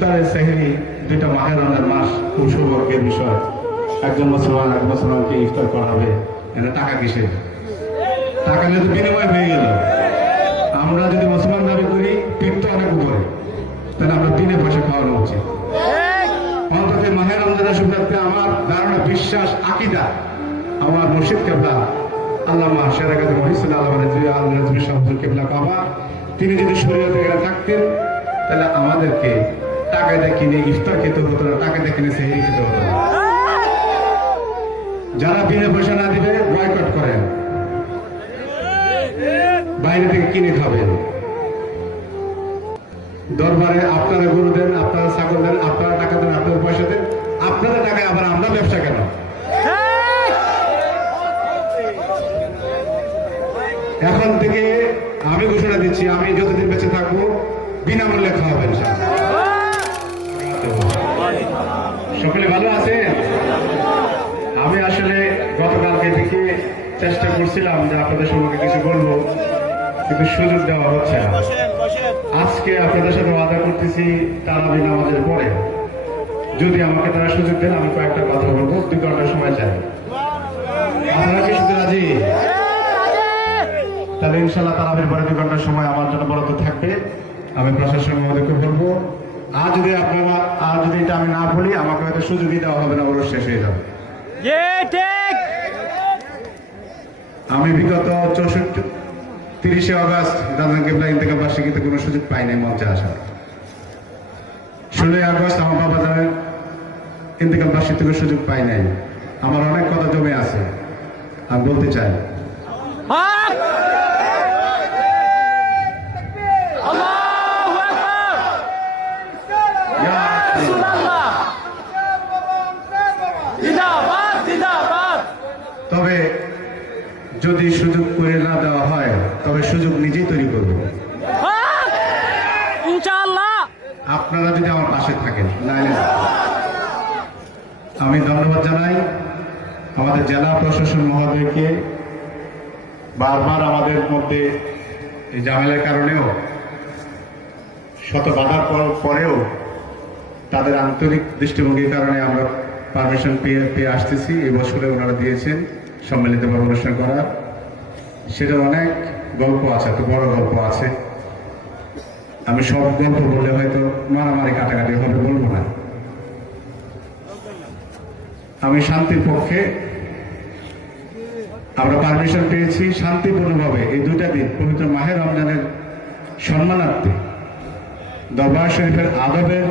ইফতারের সেহরি দুইটা মাহের রমজান মাস খুব সৌভাগ্যের বিষয়। একজন মুসলমান এক মুসলমানকে ইফতার করাবে, এটা টাকা কিসের? টাকা নিয়ে তো বিনিময় হয়ে গেল। আমরা যদি মুসলমান দাবি করি পেট তো অনেক উপরে, তাহলে আমরা দিনে বসে খাওয়ানো উচিত। অন্তত মাহের রমজানের সুবিধার্থে আমার ধারণা, বিশ্বাস, আকিদা, আমার মুর্শিদ কেবলা আল্লামা শেরাগাজী মহিউদ্দিন আল কেবলা কাবা, তিনি যদি শরীয়তে থাকতেন তাহলে আমাদেরকে টাকা দিয়ে কিনে ইফতার খেতে হতো না, টাকা দিয়ে কিনে সেহরি খেতে হতো না। যারা বিনা পয়সা না দিবে বয়কট করেন, বাইরে থেকে কিনে খাবেন। দরবারে আপনারা গরু দেন, আপনারা ছাগল দেন, আপনারা টাকা দেন, আপনারা পয়সা দেন, আপনাদের টাকায় আবার আমরা ব্যবসা কেন? এখন থেকে আমি ঘোষণা দিচ্ছি, আমি যতদিন বেঁচে থাকবো বিনামূল্যে খাওয়াবেন। সকলে ভালো আছেন? আমি আসলে গতকালকে থেকে চেষ্টা করছিলাম যে আপনাদের সঙ্গে কিছু বলবো, কিন্তু সুযোগ দেওয়া হচ্ছে না। আজকে আপনাদের সাথে ওয়াদা করতেছি, তারাবি নামাজের পরে যদি আমাকে তারা সুযোগ দেন আমি কয়েকটা কথা বলবো। 2 ঘন্টা সময় চাই। আপনারা কি শুধু রাজি? তাহলে ইনশাল্লাহ তারাবির পরে 2 ঘন্টার সময় আমার জন্য বরাদ্দ থাকবে। আমি প্রশাসন মহোদয়কে বলবো, আর যদি এটা আমি না বলি আমাকে হয়তো সুযোগই দেওয়া হবে না, ওরা শেষ হয়ে যাবে। আমি বিগত 30 আগস্ট দাদান কেবলা ইন্তেকাল বার্ষিকীতে কোনো সুযোগ পাইনি মঞ্চে আসার। 16 আগস্ট আমার বাবা জানেন ইন্তেকাল বার্ষিকী থেকে সুযোগ পাই নাই। আমার অনেক কথা জমে আছে, আমি বলতে চাই। তবে যদি সুযোগ করে না দেওয়া হয় তবে সুযোগ নিজেই তৈরি করবো ইনশাআল্লাহ, আপনারা যদি আমার পাশে থাকেন। আমি ধন্যবাদ জানাই আমাদের জেলা প্রশাসন মহোদয়কে। বারবার আমাদের মধ্যে এই ঝামেলার কারণেও, শত বাধার পরেও তাদের আন্তরিক দৃষ্টিভঙ্গির কারণে আমরা পারমিশন পেয়ে আসতেছি। এই বছরে ওনারা দিয়েছেন সম্মিলিতভাবে অনুষ্ঠান করার। সেটা অনেক গল্প আছে, এত বড় গল্প আছে। আমি সব গল্প বললে হয়তো মারামারি কাটাকাটি হবে, বলবো না। আমি শান্তির পক্ষে, আমরা পারমিশন পেয়েছি শান্তিপূর্ণভাবে এই 2টা দিন পবিত্র মাহে রমজানের সম্মানার্থে দরবার শরীফের আদবের